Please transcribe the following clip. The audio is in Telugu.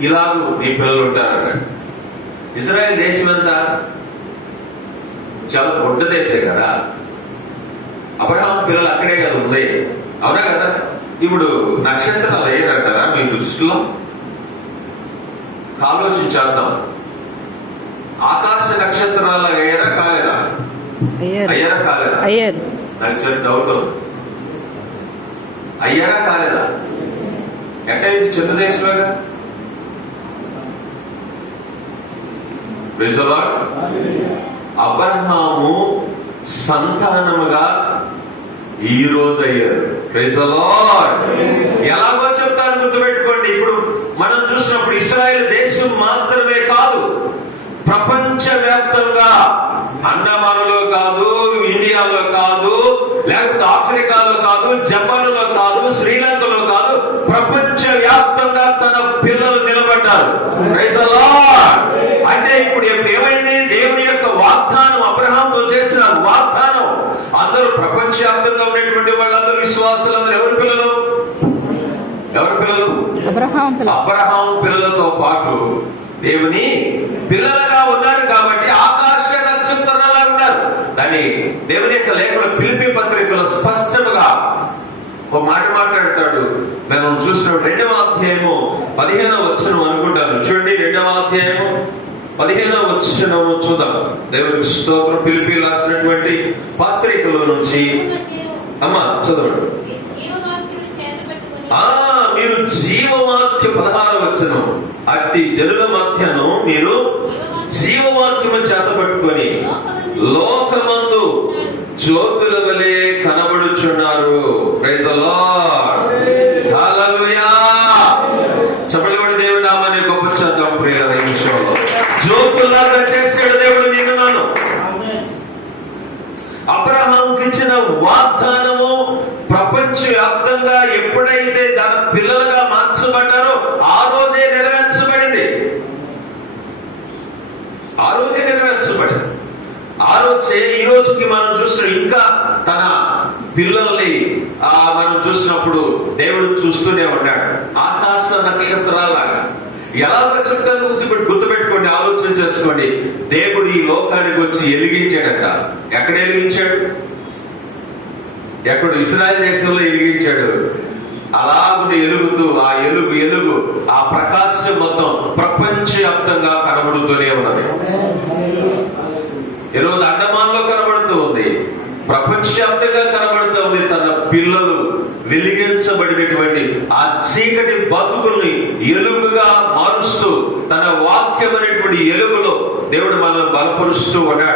ఇలాగూ నీ పిల్లలు ఉంటారట. ఇజ్రాయెల్ దేశం అంతా చాలా పొడ్డ దేశం కదా. అబ్రహాం పిల్లలు అక్కడే కదా ఉంది అవునా కదా? ఇప్పుడు నక్షత్రాలు అయ్యారంటారా మీ దృష్టిలో? ఆలోచించేద్దాం. ఆకాశ నక్షత్రాలు అయ్యారా కాలేదా? అయ్యారు. కాలేదా? నాకు చిన్న డౌట్. అయ్యారా కాలేదా? ఎట్ట ఇది చిన్న దేశమేగా? Praise అబ్రహాము సంతానముగా ఈ రోజు అయ్యారు. Praise ఎలాగో చెప్తాను గుర్తుపెట్టుకోండి. ఇప్పుడు మనం చూసినప్పుడు ఇస్రాయల్ దేశం మాత్రమే కాదు ప్రపంచ వ్యాప్తంగా అండమానులో కాదు ఇండియాలో కాదు లేకపోతే ఆఫ్రికాలో కాదు జపాన్లో కాదు శ్రీలంక కాదు ప్రపంచ వ్యాప్తంగా తన పిల్లలు నిలబడ్డారు Praise the Lord. అంటే ఇప్పుడు ఇప్పుడు ఏమైంది దేవుని యొక్క వాగ్దానం అబ్రహాంతో చేసిన వాగ్దానం అందరూ ప్రపంచవ్యాప్తంగా ఉన్నటువంటి వాళ్ళందరూ విశ్వాసులందరూ ఎవరి పిల్లలు? ఎవరి పిల్లలు? అబ్రహాం పిల్ల అబ్రహాం పిల్లలతో పాటు దేవుని పిల్లలుగా ఉన్నారు కాబట్టి ఆకాశ నక్షత్రాలా ఉన్నారు. కానీ దేవుని యొక్క లేఖలు పిలిపి పత్రికలో స్పష్టముగా ఒక మాట మాట్లాడతాడు. మనం చూసిన రెండవ అధ్యాయము పదిహేనవ వచ్చిన అనుకుంటాను. చూడండి రెండవ అధ్యాయము పదిహేనవ వచ్చిన చూద్దాం. దేవునికి స్తోత్రం. పిలిపి రాసినటువంటి పత్రికలో నుంచి అమ్మా చదవండి. ఆ మీరు జీవవాక్య పదహారు వచ్చిన అట్టి జనుల మధ్యను మీరు జీవవాక్యము చేత పట్టుకొని లోకమందు జ్యోతుల వలె జ్యోతులాగా చేసాడు దేవుడు నేను నన్ను. అబ్రహాంకి ఇచ్చిన వాగ్దానము ప్రపంచ వ్యాప్తంగా ఎప్పుడైతే తన పిల్లలుగా మార్చబడ్డారో ఆ రోజే నెరవేర్చబడింది. ఆ రోజే నెరవేర్చబడింది. ఆ రోజే ఈ రోజుకి మనం చూసిన ఇంకా తన పిల్లల్ని ఆ మనం చూసినప్పుడు దేవుడు చూస్తూనే ఉన్నాడు. ఆకాశ నక్షత్రాలాగా. ఎలా నక్షత్రాలు గుర్తుపెట్టు గుర్తుపెట్టుకోండి ఆలోచన చేసుకోండి దేవుడు ఈ లోకానికి వచ్చి ఎలిగించాడట. ఎక్కడ ఎలిగించాడు? ఎక్కడ ఇస్రాయల్ దేశంలో ఎలిగించాడు. అలాగుని ఎలుగుతూ ఆ ఎలుగు ఎలుగు ఆ ప్రకాశం మొత్తం ప్రపంచవ్యాప్తంగా కనబడుతూనే ఉన్నది. ఈరోజు అండమాన్లో కనబడుతూ ఉంది. ప్రపంచవ్యాప్తంగా కనబడుతూ ఉంది తన పిల్లలు వెలిగించబడినటువంటి ఆ చీకటి బతుకుల్ని ఎలుగు ఎలుగులో దేవుడు మనల్ని బలపరుస్తూ ఉన్నాడు.